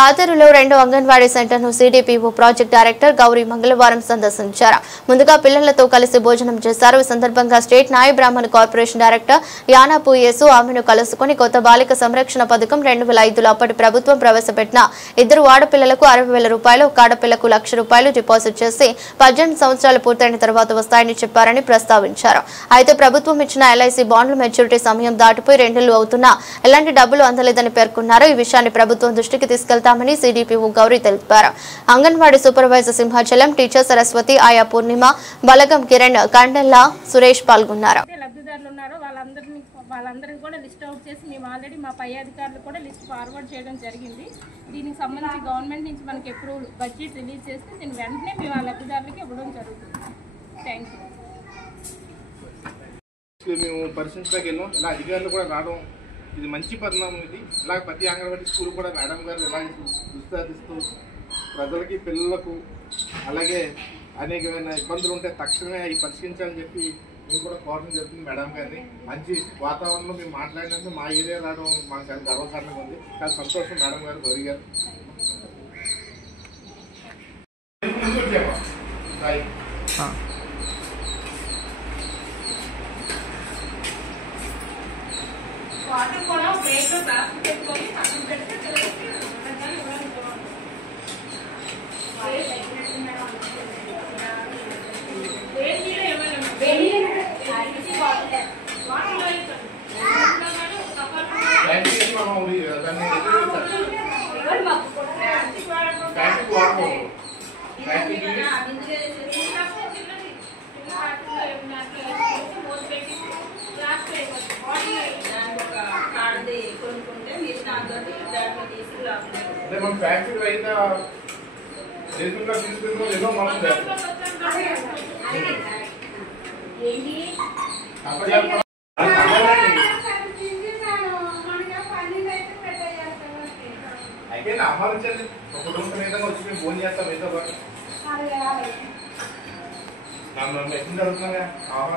పాతూరులో 2వ అంగన్వాడీ సెంటర్ను CDPO project director Gauri మంగళవారం సందర్శించారు. ముందుగా పిల్లలతో కలిసి భోజనం చేశారు. ఈ సందర్భంగా స్టేట్ నాయ బ్రాహ్మణ కార్పొరేషన్ డైరెక్టర్ యానాపు యేసు ఆమెను కలుసుకుని కొత్త బాలిక సంరక్షణ పథకం 2005లో అప్పటి ప్రభుత్వం ప్రవేశపెట్టిన 2 ఆడపిల్లలకు 60,000 రూపాయలు, ఒక ఆడపిల్లకు ₹1,00,000 డిపాజిట్ చేసి 18 సంవత్సరాలు పూర్తయిన తర్వాత వస్తాయని చెప్పారని ప్రస్తావించారు. అయితే ప్రభుత్వం ఇచ్చిన ఎల్ఐసి బాండ్లు మెచ్యూరిటీ సమయం దాటిపోయి 2 నెలలు అవుతున్నా ఎలాంటి డబ్బులు అందలేదని పేర్కొన్నారు. ఈ విషయాన్ని ప్రభుత్వం దృష్టికి తీసుకెళ్తామని సిడిపిఓ గౌరీ తెలిపారు. అంగన్వాడీ సూపర్వైజర్ సింహాచలం, టీచర్ సరస్వతి, ఆయా పూర్ణిమ, బలగం కిరణ్, కండెల్లా సురేష్ పాల్గొన్నారు. వాళ్ళందరినీ కూడా లిస్ట్ అవుట్ చేసి మేము ఆల్రెడీ మా పై అధికారులు కూడా లిస్ట్ ఫార్వర్డ్ చేయడం జరిగింది. దీనికి సంబంధించి గవర్నమెంట్ నుంచి మనకి ఎప్పుడు బడ్జెట్ రిలీజ్ చేస్తే దీని వెంటనే మేము ఆ లబ్ధిదారులకి ఇవ్వడం జరుగుతుంది. Thank you. మేము పరిశీలించడానికి వెళ్ళాం. ఇలా అధికారులు కూడా రావడం ఇది మంచి పరిణామం. ఇది ఇలా ప్రతి అంగన్వాడీ స్కూల్ కూడా మేడం గారు ఇలాగే విస్తారిస్తూ ప్రజలకి, పిల్లలకు అలాగే అనేకమైన ఇబ్బందులు ఉంటే తక్షణమే అవి పరిష్కరించాలని చెప్పి మేము కూడా కోరడం జరుగుతుంది. మేడం గారిని మంచి వాతావరణంలో మేము మాట్లాడినందుకు మా ఏరియా రావడం మాకు చాలా గర్వకారణంగా ఉంది. చాలా సంతోషం మేడం గారు, గౌరీ గారు. వాటర్ కూడా ప్లేట్లో గ్లాస్ పెట్టుకొని పక్కన పెడితే మనం ఫ్యాక్టరీ అయితే దేశంగా తీసుకుంటూ ఎన్నో మనం అయితే ఆహ్వానించండి. ఒక కుటుంబ నేతగా వచ్చి మేము ఫోన్ చేస్తాం. మీతో పాటు నన్ను ఎక్కడ జరుగుతున్నాగా ఆహ్వానం